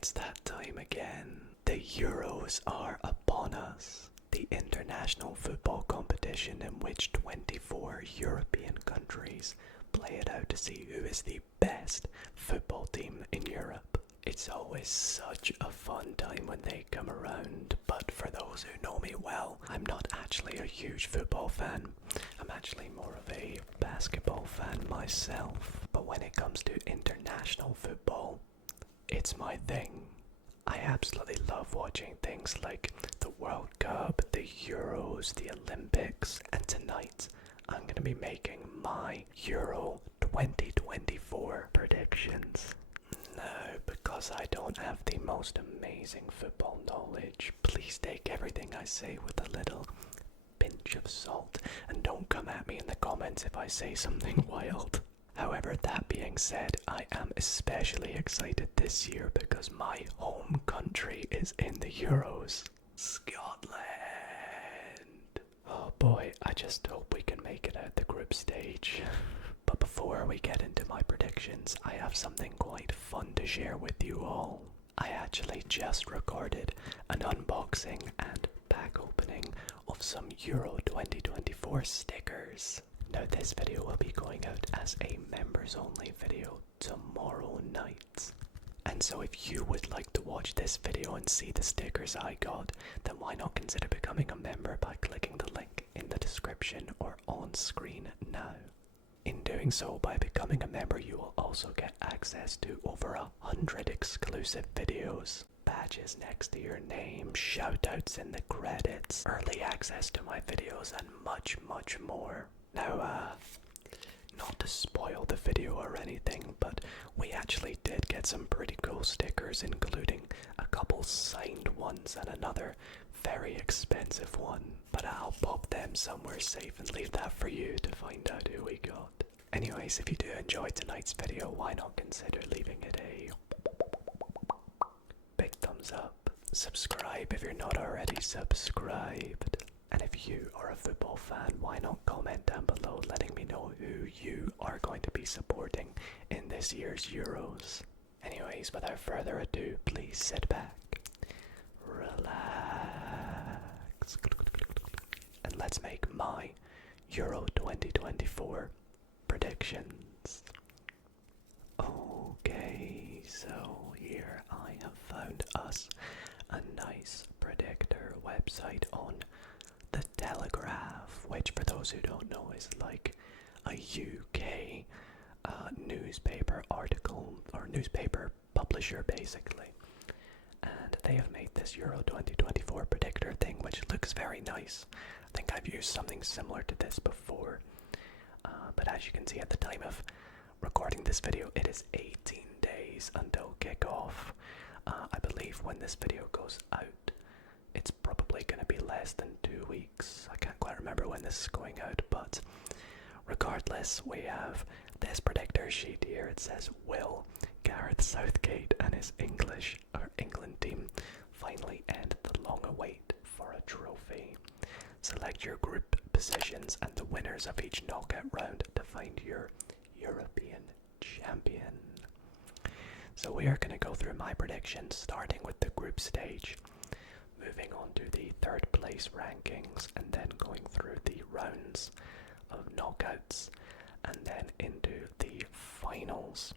It's that time again. The Euros are upon us. The international football competition in which 24 European countries play it out to see who is the best football team in Europe. It's always such a fun time when they come around, but for those who know me well, I'm not actually a huge football fan. I'm actually more of a basketball fan myself. But when it comes to international football, it's my thing. I absolutely love watching things like the World Cup, the Euros, the Olympics, and tonight I'm going to be making my Euro 2024 predictions. No, because I don't have the most amazing football knowledge, please take everything I say with a little pinch of salt, and don't come at me in the comments if I say something wild. However, that being said, I am especially excited this year because my home country is in the Euros. Scotland! Oh boy, I just hope we can make it out the group stage. But before we get into my predictions, I have something quite fun to share with you all. I actually just recorded an unboxing and pack opening of some Euro 2024 stickers. Now this video will be going out as a members only video tomorrow night. And so if you would like to watch this video and see the stickers I got, then why not consider becoming a member by clicking the link in the description or on screen now. In doing so, by becoming a member, you will also get access to over 100 exclusive videos, badges next to your name, shoutouts in the credits, early access to my videos, and much, much more. Now, not to spoil the video or anything, but we actually did get some pretty cool stickers, including a couple signed ones and another very expensive one. But I'll pop them somewhere safe and leave that for you to find out who we got. Anyways, if you do enjoy tonight's video, why not consider leaving it a big thumbs up. Subscribe if you're not already subscribed. And if you are a football fan, why not comment down below letting me know who you are going to be supporting in this year's Euros. Anyways, without further ado, please sit back, relax, and let's make my Euro 2024 predictions. Okay, so here I have found us a nice predictor website on The Telegraph, which for those who don't know is like a UK newspaper article or newspaper publisher basically. And they have made this Euro 2024 predictor thing, which looks very nice. I think I've used something similar to this before. But as you can see at the time of recording this video, it is 18 days until kickoff. I believe when this video goes out, it's probably going to be less than 2 weeks. I can't quite remember when this is going out, but regardless, we have this predictor sheet here. It says, will Gareth Southgate and his England team finally end the long wait for a trophy? Select your group positions and the winners of each knockout round to find your European champion. So we are going to go through my predictions, starting with the group stage, moving on to the third place rankings, and then going through the rounds of knockouts, and then into the finals.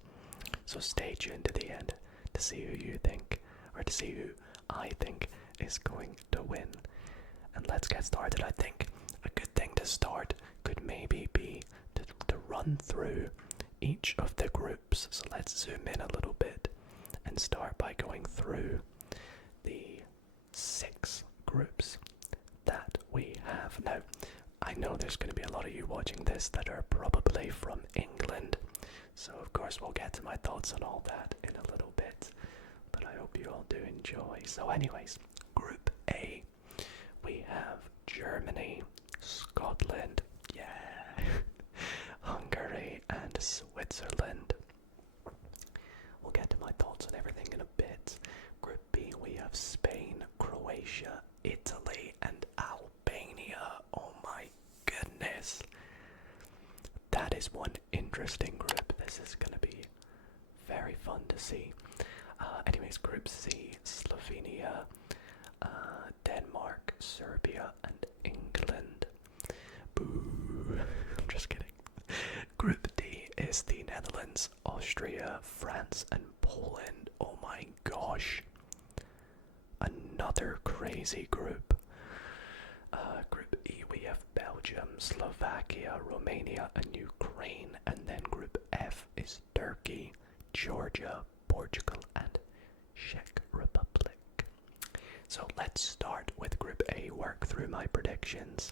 So stay tuned to the end to see who you think, or to see who I think is going to win. And let's get started. I think a good thing to start could maybe be to run through each of the groups. So let's zoom in a little bit and start by going through the 6 groups that we have. Now, I know there's going to be a lot of you watching this that are probably from England, so of course we'll get to my thoughts on all that in a little bit, but I hope you all do enjoy. So anyways, Group A, we have Germany, Scotland, yeah, Hungary, and Switzerland. We'll get to my thoughts on everything in a bit. Group B, we have Spain, Croatia, Italy, and Albania. Oh my goodness. That is one interesting group. This is going to be very fun to see. Anyways, Group Group C, Slovenia, Denmark, Serbia, and England. Boo. I'm just kidding. Group D is the Netherlands, Austria, France, and Poland. Oh my gosh. Another crazy group. Group E, we have Belgium, Slovakia, Romania, and Ukraine. And then Group F is Turkey, Georgia, Portugal, and Czech Republic. So let's start with Group A, work through my predictions.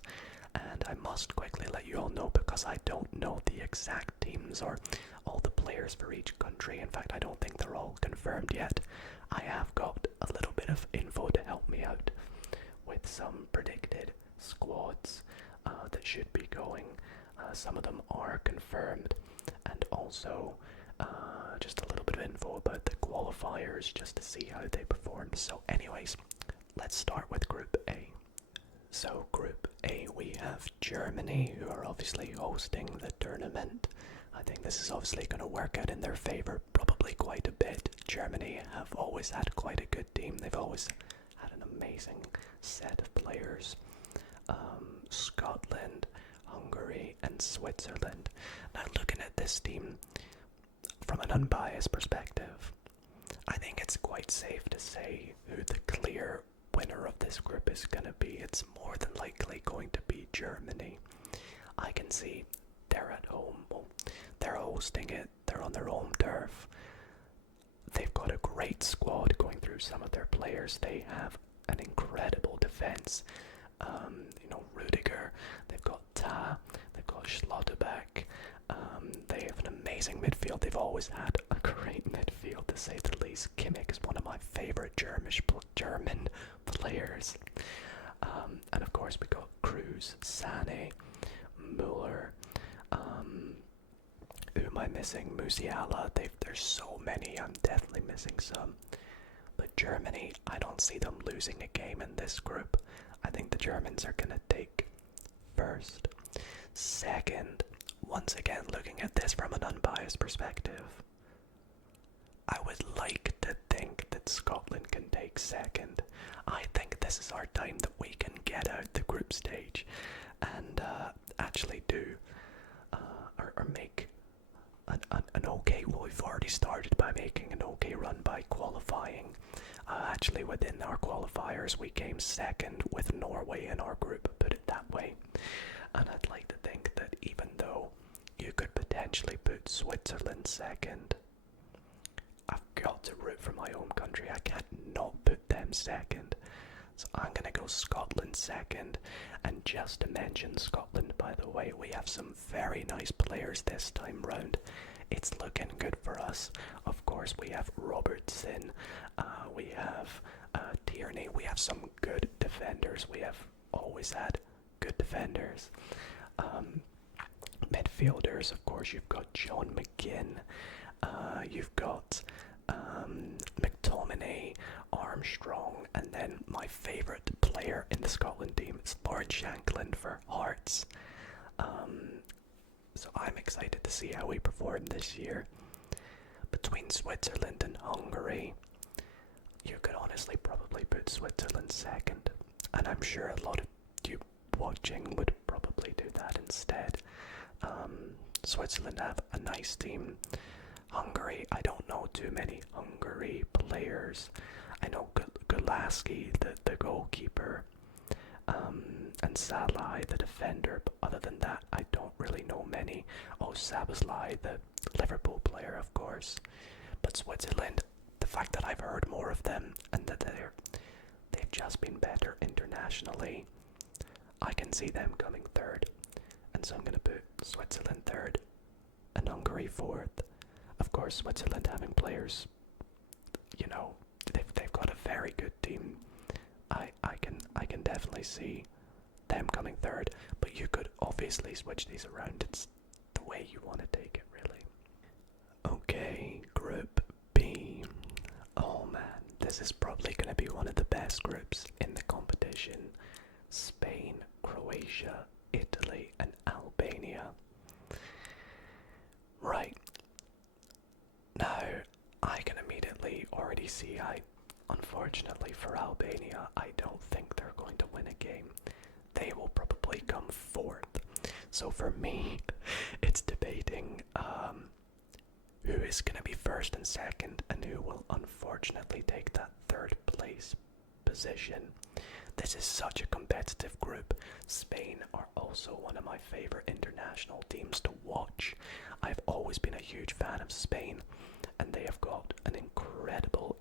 And I must quickly let you all know, because I don't know the exact teams or all the players for each country. In fact, I don't think they're all confirmed yet. I have got a little bit of info to help me out with some predicted squads that should be going. Some of them are confirmed, and also just a little bit of info about the qualifiers just to see how they performed. So anyways, let's start with Group A. So Group A, we have Germany, who are obviously hosting the tournament. I think this is obviously going to work out in their favour, probably quite a bit. Germany have always had quite a good team. They've always had an amazing set of players. Scotland, Hungary, and Switzerland. Now, looking at this team from an unbiased perspective, I think it's quite safe to say who the clear winner of this group is going to be. It's more than likely going to be Germany. I can see they're at home. Well, they're hosting it. They're on their home turf. They've got a great squad going through some of their players. They have an incredible defense. Rudiger. They've got Ta. They've got Schlotterbeck. They have an amazing midfield. They've always had a great midfield, to say the least. Kimmich is one of my favourite German players. And of course we got Cruz, Sané, Müller. Who am I missing? Musiala. There's so many. I'm definitely missing some. But Germany, I don't see them losing a game in this group. I think the Germans are going to take first. Second, once again, looking at this from an unbiased perspective, I would like to think that Scotland can take second. I think this is our time that we can get out the group stage and actually do or make an okay, well, we've already started by making an okay run by qualifying. Actually, within our qualifiers, we came second with Norway in our group, put it that way. And I'd like to think that even though you could potentially put Switzerland second, I've got to root for my home country. I can't not put them second. So I'm going to go Scotland second. And just to mention Scotland, by the way, we have some very nice players this time round. It's looking good for us. Of course, we have Robertson, we have Tierney, we have some good defenders. We have always had good defenders. Midfielders, of course, you've got John McGinn, you've got McTominay, Armstrong, and then my favourite player in the Scotland team is Lawrence Shankland for Hearts. So I'm excited to see how we perform this year. Between Switzerland and Hungary, you could honestly probably put Switzerland second, and I'm sure a lot of you watching would probably do that instead. Switzerland have a nice team. Hungary, I don't know too many Hungary players. I know Gulaski, the goalkeeper, and Salai, the defender, but other than that, I don't really know many. Oh, Szoboszlai, the Liverpool player, of course. But Switzerland, the fact that I've heard more of them and that they've just been better internationally, I can see them coming third. And so I'm going to put Switzerland third and Hungary fourth. Of course, Switzerland having players, they've got a very good team. I can definitely see them coming third, but you could obviously switch these around. It's the way you want to take it, really. Okay, Group B. Oh man, this is probably going to be one of the best groups in the competition. Spain, Croatia, Italy, and Albania. Right. Now, I can immediately already see unfortunately for Albania, I don't think they're going to win a game. They will probably come fourth. So for me, it's debating who is going to be first and second, and who will unfortunately take that third place position. This is such a competitive group. Spain are also one of my favorite international teams to watch. I've always been a huge fan of Spain, and they have got an incredible,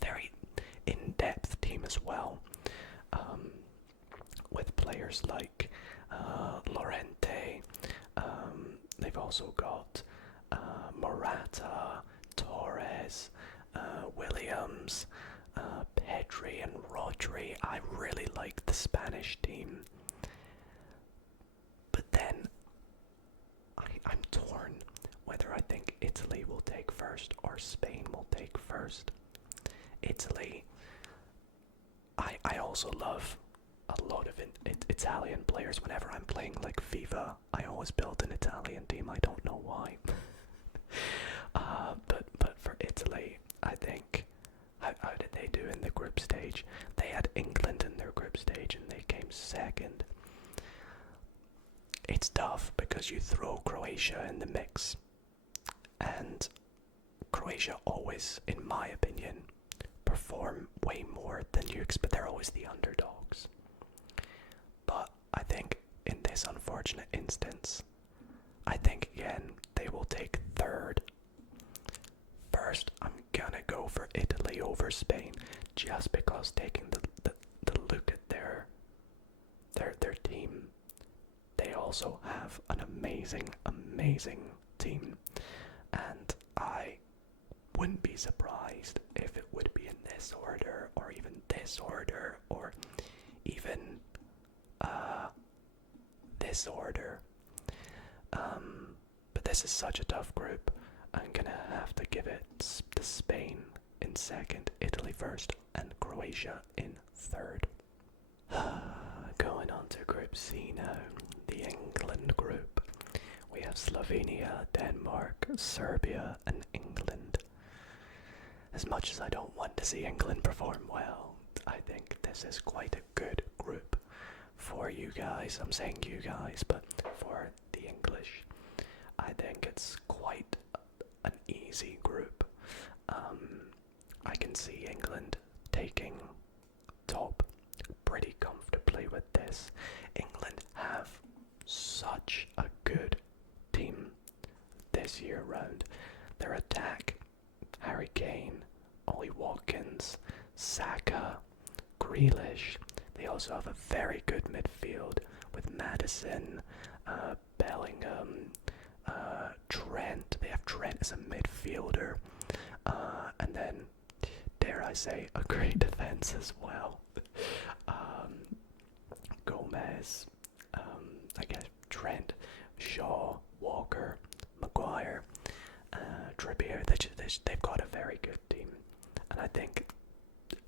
very in-depth team as well. With players like Lorente, they've also got Morata, Torres, Williams, Pedri and Rodri. I really like the Spanish team. But then, I'm torn whether I think Italy will take first or Spain will take first. Italy, I also love a lot of Italian players. Whenever I'm playing like FIFA, I always build an Italian team. I don't know why. But for Italy, I think, how did they do in the group stage? They had England in their group stage and they came second. It's tough because you throw Croatia in the mix, and Croatia always, in my opinion, perform way more than you expect. They're always the underdogs. But I think in this unfortunate instance, I think again they will take third. First, I'm gonna go for Italy over Spain, just because taking the look at their team, they also have an amazing team, and I wouldn't be surprised if it would be in this order, or even this order, or even this order. But this is such a tough group. I'm gonna have to give it to Spain in second, Italy first, and Croatia in third. Going on to Group C now, the England group. We have Slovenia, Denmark, Serbia, and England. As much as I don't want to see England perform well, I think this is quite a good group for you guys. I'm saying you guys, but for the English, I think it's quite an easy group. I can see England taking top pretty comfortably with this. England have such a good team this year round. Their attack, Harry Kane, Ollie Watkins, Saka, Grealish. They also have a very good midfield with Maddison, Bellingham, Trent. They have Trent as a midfielder, and then, dare I say, a great defense as well. Gomez, I guess Trent, Shaw, Walker, Maguire, Trippier. They've got a very good team, and I think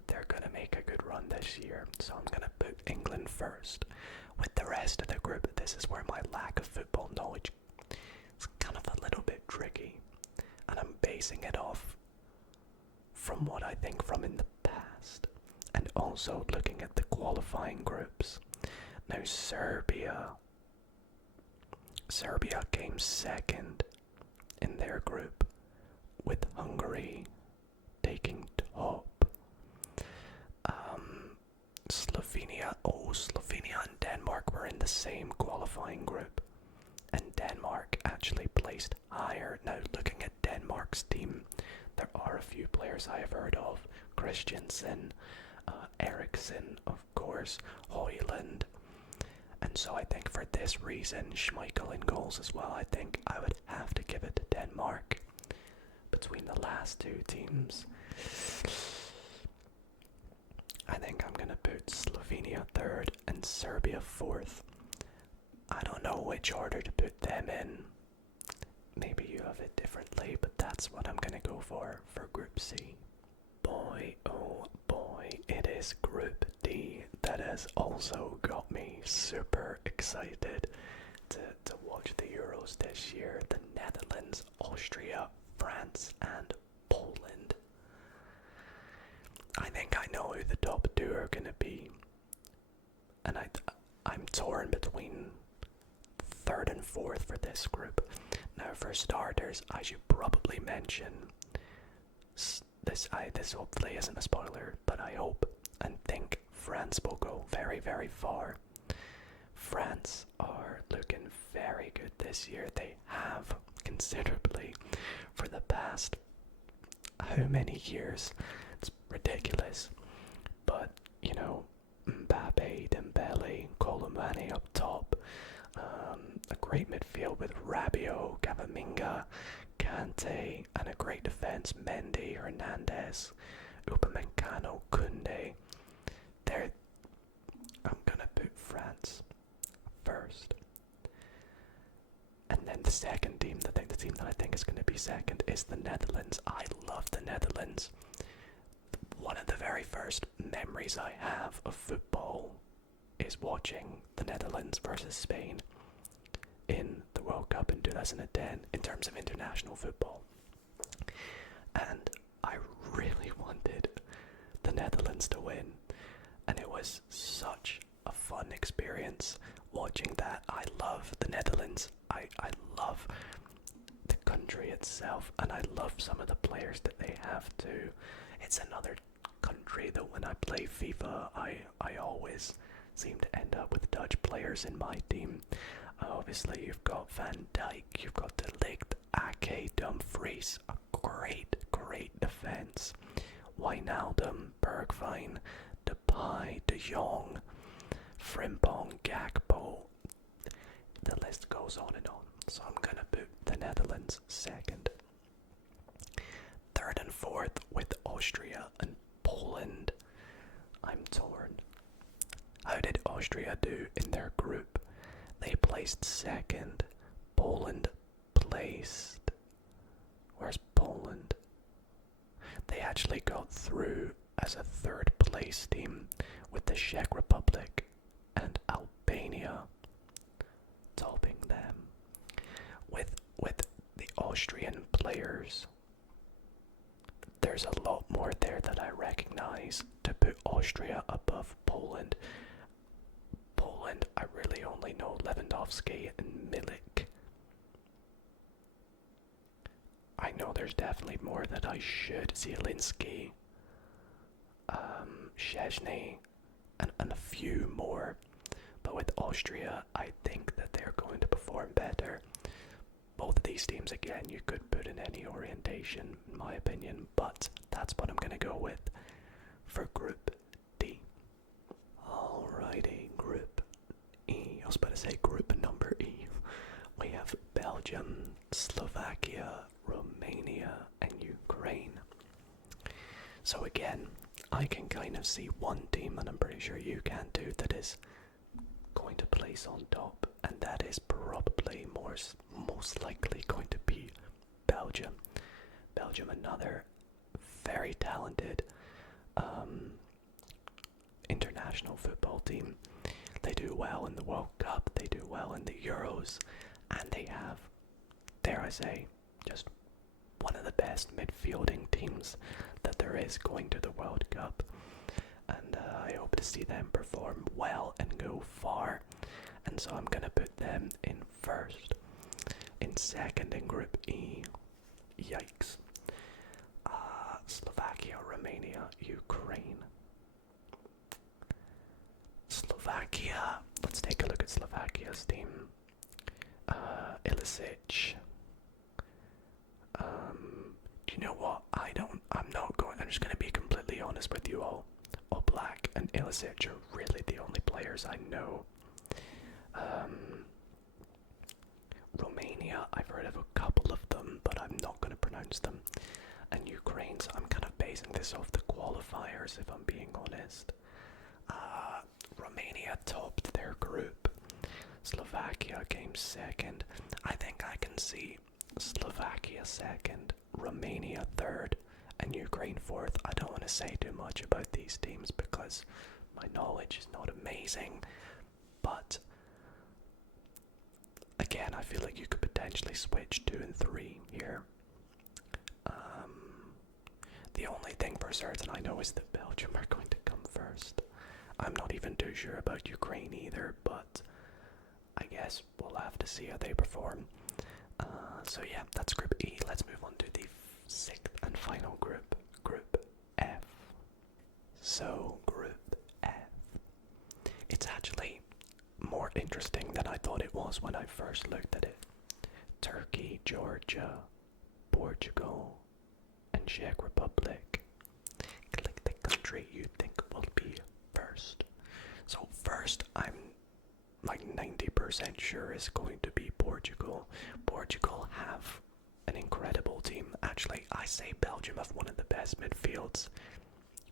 they're gonna make a good run this year. So I'm gonna put England first. With the rest of the group, this is where my lack of football knowledge is kind of a little bit tricky, and I'm basing it off from what I think from in the past, and also looking at the qualifying groups. Now Serbia came second in their group, with Hungary taking top. Slovenia and Denmark were in the same qualifying group, and Denmark actually placed higher. Now, looking at Denmark's team, there are a few players I have heard of: Christensen, Eriksson, of course, Højlund. And so I think for this reason, Schmeichel in goals as well, I think I would have to give it to Denmark. Between the last two teams, I think I'm gonna put Slovenia third and Serbia fourth. I don't know which order to put them in. Maybe you have it differently, but that's what I'm gonna go for Group C. Boy, oh boy, it is Group D that has also got me super excited to watch the Euros this year. The Netherlands, Austria, France, and Poland. I think I know who the top two are going to be. And I'm torn between third and fourth for this group. Now, for starters, I should probably mention this hopefully isn't a spoiler, but I hope and think France will go very, very far. France are looking very good this year. They have considerably for the past how many years? It's ridiculous. But, you know, Mbappe, Dembele, Colomani up top. A great midfield with Rabiot, Camavinga, Kante, and a great defense, Mendy, Hernandez, Upamecano, Koundé. I'm gonna put France first. And then the second team, the team that I think is going to be second is the Netherlands. I love the Netherlands. One of the very first memories I have of football is watching the Netherlands versus Spain in the World Cup in 2010 in terms of international football. And I really wanted the Netherlands to win. And it was such a fun experience watching that. I love the Netherlands. I love the country itself, and I love some of the players that they have too. It's another country that when I play FIFA, I always seem to end up with Dutch players in my team. Obviously, you've got Van Dijk, you've got De Ligt, Ake, Dumfries, a great defense. Wijnaldum, Bergwijn, Depay, De Jong, Frimpong, Gakpo. The list goes on and on. So I'm gonna put the Netherlands second. Third and fourth with Austria and Poland. I'm torn. How did Austria do in their group? They placed second. Poland placed... Where's Poland? They actually got through as a third place team with the Czech Republic and Albania topping them. With the Austrian players, there's a lot more there that I recognize. To put Austria above Poland, I really only know Lewandowski and Milik. I know there's definitely more that I should. Zielinski, Szczesny, and a few more. But with Austria, I think that they're going to perform better. Both of these teams, again, you could put in any orientation, in my opinion, but that's what I'm going to go with for Group D. Alrighty, Group E. I was about to say Group number E. We have Belgium, Slovakia, Romania, and Ukraine. So again, I can kind of see one team, and I'm pretty sure you can too, that is going to place on top, and that is probably most likely going to be Belgium. Belgium, another very talented international football team. They do well in the World Cup, they do well in the Euros, and they have, dare I say, just one of the best midfielding teams that there is going to the World Cup. And I hope to see them perform well and go far. And so I'm going to put them in first. In second in Group E, yikes. Slovakia, Romania, Ukraine. Slovakia, let's take a look at Slovakia's team. Ilicic. Do you know what? I'm just going to be completely honest with you all. Oblak and Ilicic are really the only players I know. Romania, I've heard of a couple of them, but I'm not going to pronounce them. And Ukraine, so I'm kind of basing this off the qualifiers, if I'm being honest. Romania topped their group. Slovakia came second. I think I can see Slovakia second, Romania third, and Ukraine fourth. I don't want to say too much about these teams because my knowledge is not amazing, but again, I feel like you could potentially switch 2 and 3 here. The only thing for certain I know is that Belgium are going to come first. I'm not even too sure about Ukraine either, but I guess we'll have to see how they perform. So yeah, that's Group E. Let's move on to the sixth and final group, Group F. So, Group F. It's actually more interesting than I thought it was when I first looked at it. Turkey, Georgia, Portugal, and Czech Republic. Click the country you think will be first. So first, I'm like 90% sure is going to be Portugal. Portugal have an incredible team. Actually, I say Belgium have one of the best midfields.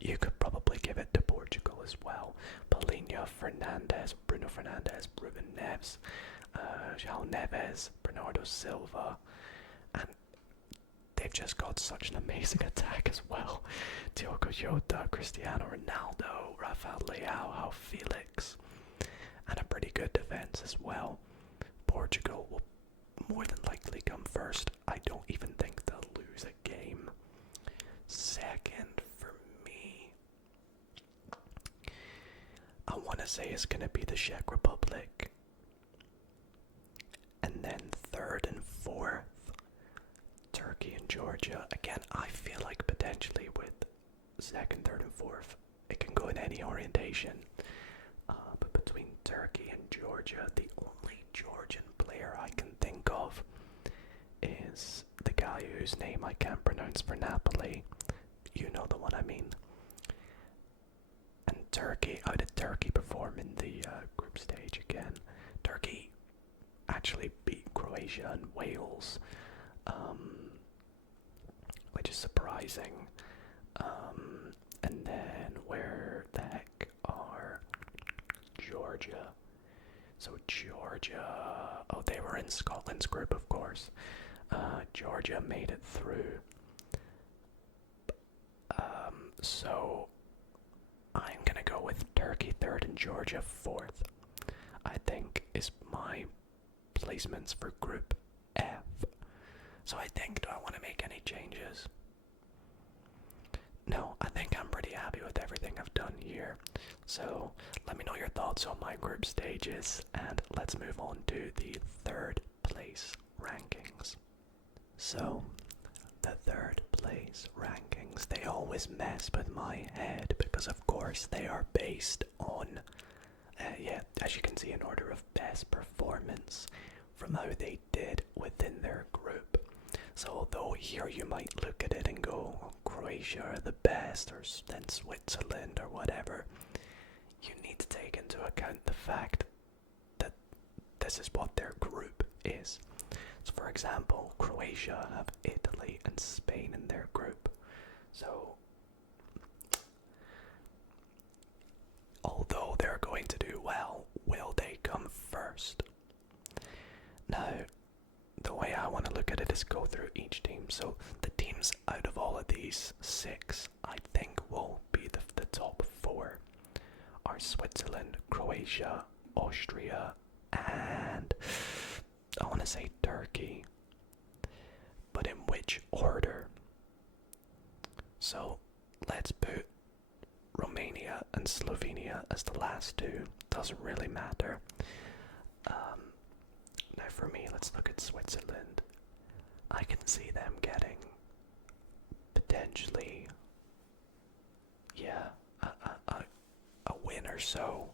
You could probably give it to Portugal as well. Paulinho, Fernandes, Bruno Fernandes, Ruben Neves, João Neves, Bernardo Silva, and they've just got such an amazing attack as well. Diogo Jota, Cristiano Ronaldo, Rafael Leao, João Felix, and a pretty good defense as well. Portugal will more than likely come first. I don't even think they'll lose a game. Second for me, I want to say it's going to be the Czech Republic. And then third and fourth, Turkey and Georgia. Again, I feel like potentially with second, third, and fourth, it can go in any orientation. But between Turkey and Georgia, the only Georgian player I can think of is the guy whose name I can't pronounce for Napoli. You know the one I mean. And Turkey, how did Turkey perform in the group stage again? Turkey actually beat Croatia and Wales, which is surprising. And then where the heck are Georgia? So Georgia, oh, they were in Scotland's group, of course. Georgia made it through. So I'm gonna go with Turkey third and Georgia fourth. I think is my placements for Group F. So I think, do I want to make any changes? No, I think I'm pretty happy with everything I've done here. So let me know your thoughts on my group stages, and let's move on to the third place rankings. So, the third place rankings, they always mess with my head because of course they are based on, as you can see, in order of best performance from how they did within their group. So although here you might look at it and go, oh, Croatia are the best, or then Switzerland or whatever, you need to take into account the fact that this is what their group is. So for example, Croatia have Italy and Spain in their group. So although they're going to do well, will they come first? Now, the way I want to look at it is go through each team. So the teams out of all of these six, I think will be the top four are Switzerland, Croatia, Austria, and I want to say Turkey. But in which order? So let's put Romania and Slovenia as the last two. Doesn't really matter. Now for me, let's look at Switzerland. I can see them getting potentially, a win or so.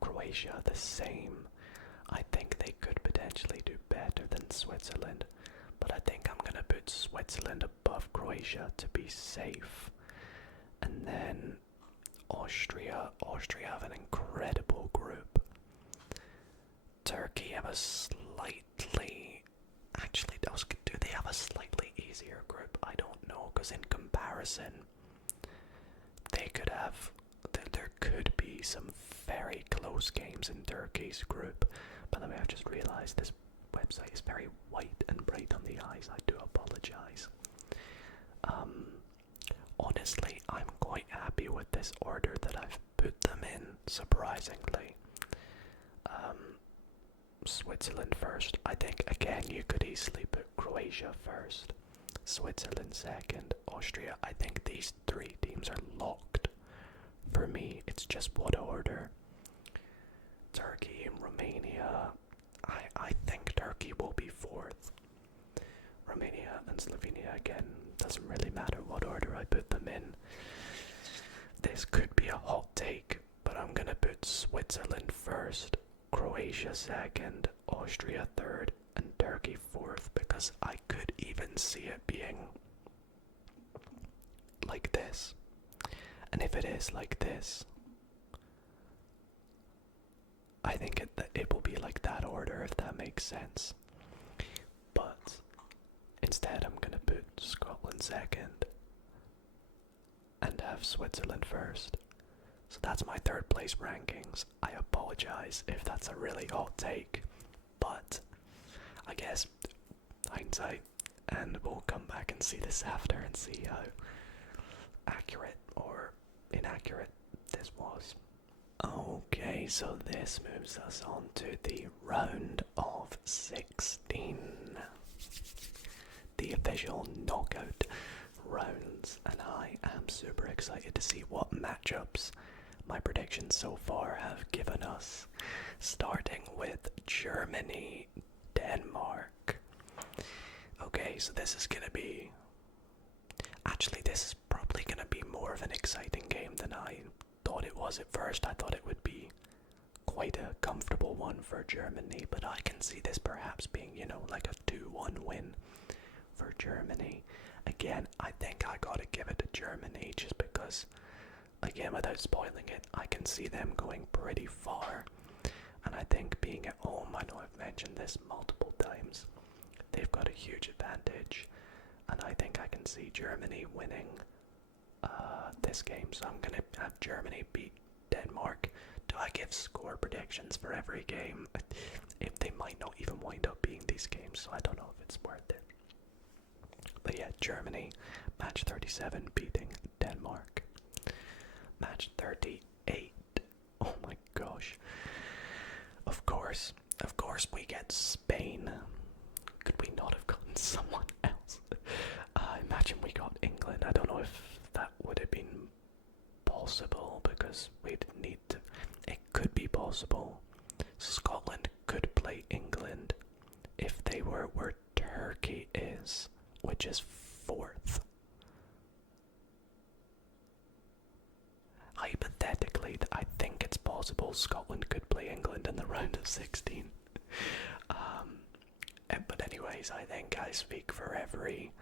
Croatia, the same. I think they could potentially do better than Switzerland, but I think I'm gonna put Switzerland above Croatia to be safe. And then Austria have an incredible group. Turkey have a slightly, do they have a slightly easier group? I don't know, because in comparison, they could have, there could be some very close games in Turkey's group. By the way, I've just realized this website is very white and bright on the eyes. I do apologize. Honestly, I'm quite happy with this order that I've put them in, surprisingly. Switzerland first. I think, again, you could easily put Croatia first. Switzerland second, Austria. I think these three teams are locked. For me, it's just what order. Turkey and Romania. I think Turkey will be fourth. Romania and Slovenia again. Doesn't really matter what order I put them in. This could be a hot take, but I'm gonna put Switzerland first, Croatia second, Austria third, and Turkey fourth, because I could even see it being like this. And if it is like this, I think it will be like that order, if that makes sense. But instead I'm gonna put Scotland second and have Switzerland first. So that's my third place rankings. I apologize if that's a really hot take, but I guess hindsight, and we'll come back and see this after and see how accurate or inaccurate this was. Okay, so this moves us on to the round of 16. The official knockout rounds, and I am super excited to see what matchups my predictions so far have given us. Starting with Germany, Denmark. Okay, so this is gonna be... Actually, this is probably gonna be more of an exciting game than I thought it was at first. I thought it would be quite a comfortable one for Germany, but I can see this perhaps being, you know, like a 2-1 win for Germany. Again, I think I gotta give it to Germany just because, again, without spoiling it, I can see them going pretty far. And I think being at home, I know I've mentioned this multiple times, they've got a huge advantage. And I think I can see Germany winning this game. So I'm going to have Germany beat Denmark. Do I give score predictions for every game? If they might not even wind up being these games, so I don't know if it's worth it. But yeah, Germany, match 37, beating Denmark. Match 38. Oh my gosh. Of course, we get Spain. Could we not have gotten someone else? Imagine we got England. I don't know if that would have been possible because we'd need to. It could be possible. Scotland could play England if they were where Turkey is, which is fourth. Hypothetically, I think it's possible Scotland could play England in the round of 16. But anyways, I think I speak for every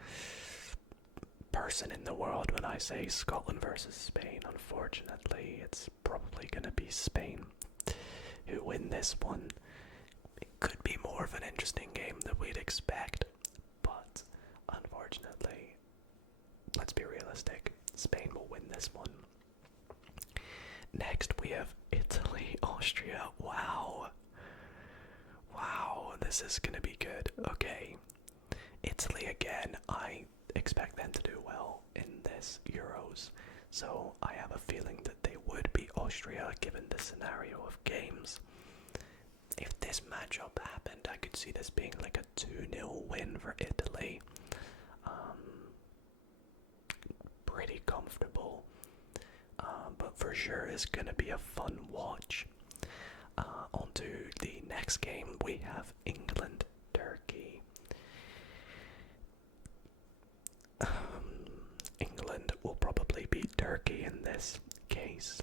person in the world when I say Scotland versus Spain. Unfortunately, it's probably going to be Spain who win this one. It could be more of an interesting game than we'd expect, but unfortunately, let's be realistic, Spain will win this one. Next we have Italy, Austria. Wow, this is gonna be good. Okay, Italy again, I expect them to do well in this Euros, so I have a feeling that they would beat Austria given the scenario of games. If this matchup happened, I could see this being like a 2-0 win for Italy. Pretty comfortable. But for sure is going to be a fun watch. On to the next game, we have England, Turkey. England will probably beat Turkey in this case.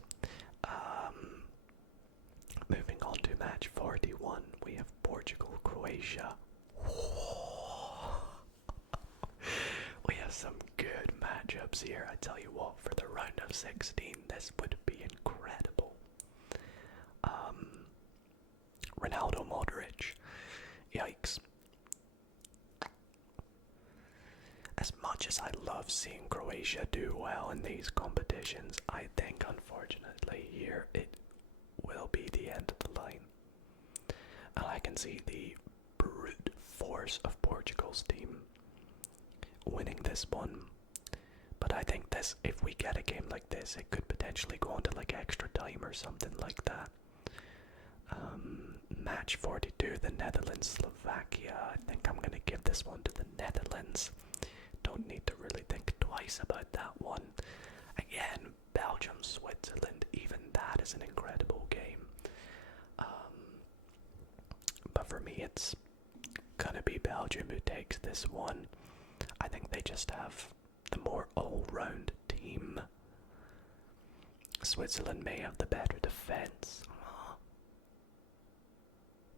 Moving on to match 41, we have Portugal, Croatia. We have some good matchups here. I tell you what, for the round of 16, this would be incredible. Ronaldo, Modric. Yikes. As much as I love seeing Croatia do well in these competitions, I think unfortunately here it will be the end of the line. And I can see the brute force of Portugal's team winning this one. But I think this, if we get a game like this, it could potentially go on to like extra time or something like that. Match 42, the Netherlands, Slovakia. I think I'm going to give this one to the Netherlands. don't need to really think twice about that one. Again, Belgium, Switzerland, even that is an incredible game. But for me, it's gonna be Belgium who takes this one. I think they just have the more all-round team. Switzerland may have the better defense.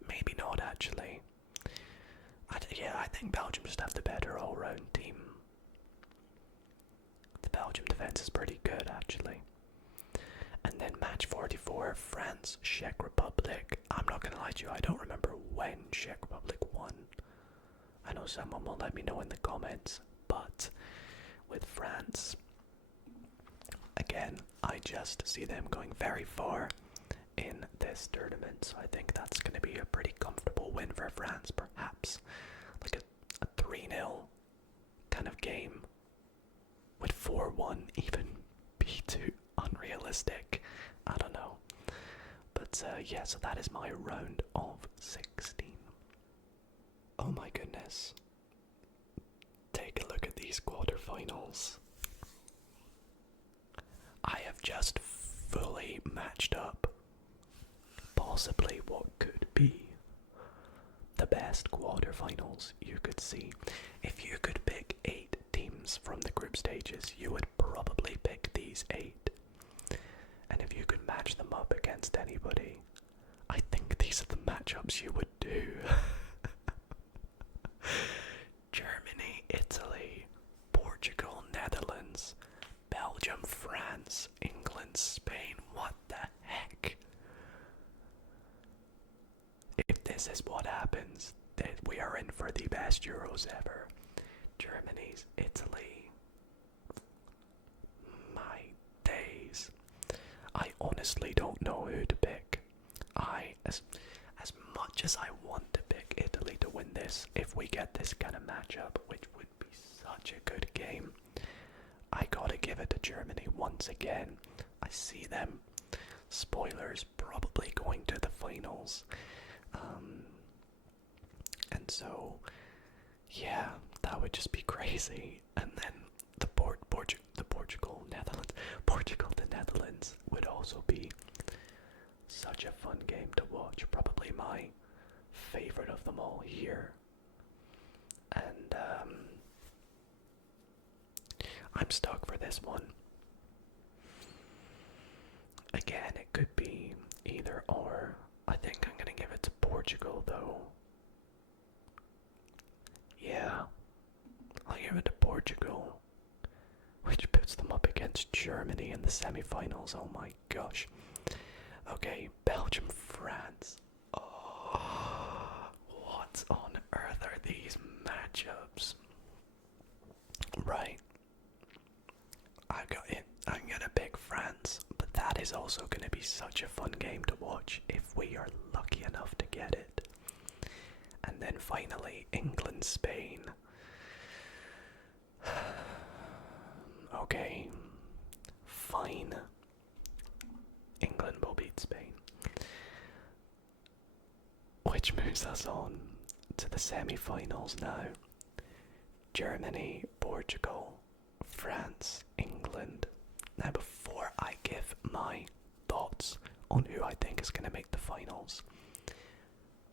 Maybe not, actually. I think Belgium just have the better all-round team. The Belgium defense is pretty good, actually. And then match 44, France, Czech Republic. I'm not gonna lie to you, I don't remember when Czech Republic won. I know someone will let me know in the comments, but with France, again, I just see them going very far in this tournament, so I think that's going to be a pretty comfortable win for France, perhaps like a 3-0 kind of game. Would 4-1 even be too unrealistic? I don't know. But yeah, so that is my round of 16. Oh my goodness. Take a look at these quarterfinals. I have just fully matched up possibly what could be the best quarterfinals you could see. If you could pick 8 teams from the group stages, you would probably pick these 8. And if you could match them up against anybody, I think these are the matchups you would do. Germany, Italy, Portugal, Netherlands, Belgium, France, England, Spain. What the heck? If this is what happens, then we are in for the best Euros ever. Germany's, Italy. My days. I honestly don't know who to pick. As much as I want to pick Italy to win this, if we get this kind of matchup, which would be such a good game, I gotta give it to Germany once again. I see them, spoilers, probably going to the finals. And so, yeah, that would just be crazy. And then the Portugal, the Netherlands would also be such a fun game to watch. Probably my favorite of them all here. And I'm stuck for this one. Again, it could be either or. I think I'm gonna give it to Portugal though. Yeah, I'll give it to Portugal, which puts them up against Germany in the semi-finals. Oh my gosh. Okay, Belgium, France. Oh, what on earth are these matchups? Right. I'm gonna pick France, but that is also gonna be such a fun game to watch if we are lucky enough to get it. And then finally, England, Spain. Okay, fine. England will beat Spain. Which moves us on to the semi-finals now. Germany, Portugal, France, England. Now before I give my thoughts on who I think is going to make the finals,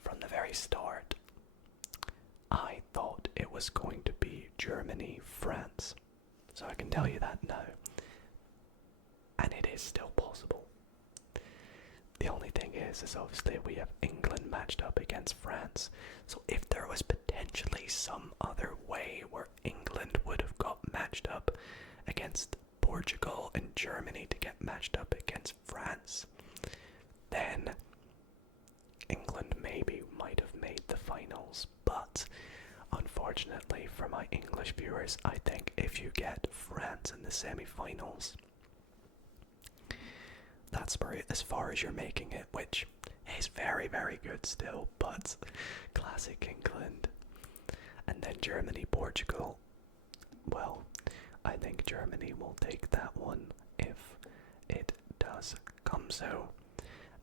from the very start, I thought it was going to be Germany, France. So I can tell you that now. And it is still possible. The only thing is obviously we have England matched up against France. So if there was potentially some other way where England would have got matched up against Portugal and Germany to get matched up against France, then England maybe might have made the finals. But unfortunately for my English viewers, I think if you get France in the semi-finals, that's as far as you're making it, which is very, very good still, but classic England. And then Germany, Portugal. Well, I think Germany will take that one if it does come so.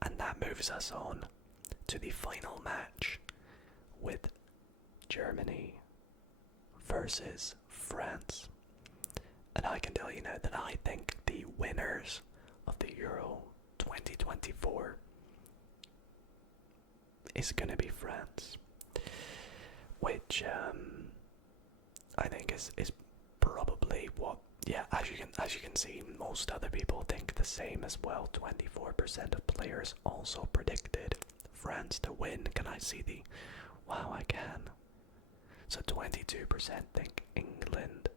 And that moves us on to the final match with Germany versus France. And I can tell you now that I think the winners of the Euro 2024 is going to be France. Which I think is probably what, yeah, as you can see, most other people think the same as well. 24% of players also predicted France to win. Can I see the, wow, I can. So 22% think England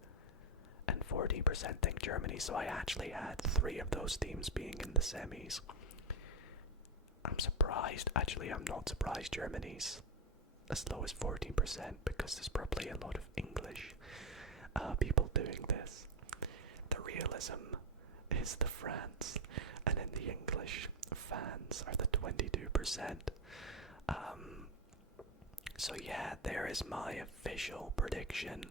and 40% think Germany. So I actually had 3 of those teams being in the semis. I'm surprised, actually I'm not surprised Germany's as low as 14%, because there's probably a lot of English people doing this. The realism is the France, and then the English fans are the 22%. So yeah, there is my official prediction.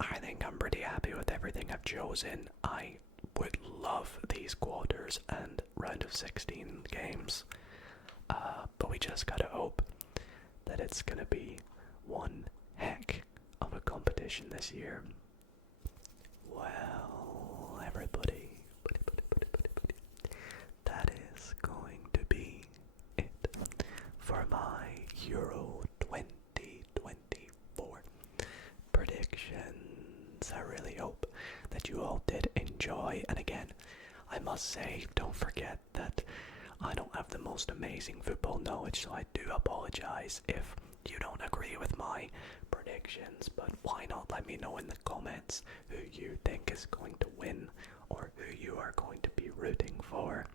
I think I'm pretty happy with everything I've chosen. I would love these quarters and round of 16 games, but we just gotta hope that it's gonna be one heck of a competition this year. Well, everybody, that is going to be it for my Euro 2024 predictions. I really hope that you all did enjoy, and again, I must say, don't forget that I don't have the most amazing football knowledge, so I do apologize if you don't agree with my predictions, but why not let me know in the comments who you think is going to win, or who you are going to be rooting for,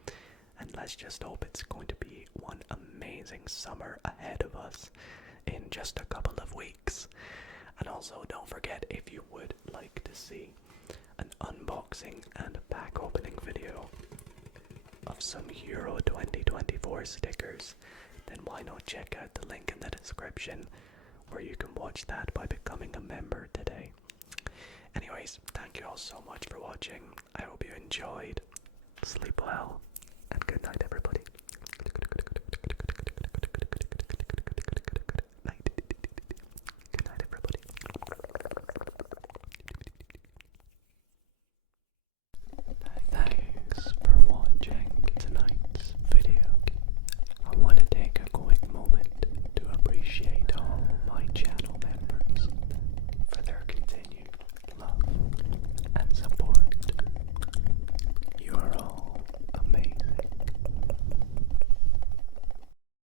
and let's just hope it's going to be one amazing summer ahead of us in just a couple of weeks. And also, don't forget, if you would like to see an unboxing and pack opening video of some Euro 2024 stickers, then why not check out the link in the description where you can watch that by becoming a member today. Anyways, thank you all so much for watching. I hope you enjoyed. Sleep well, and good night, everybody.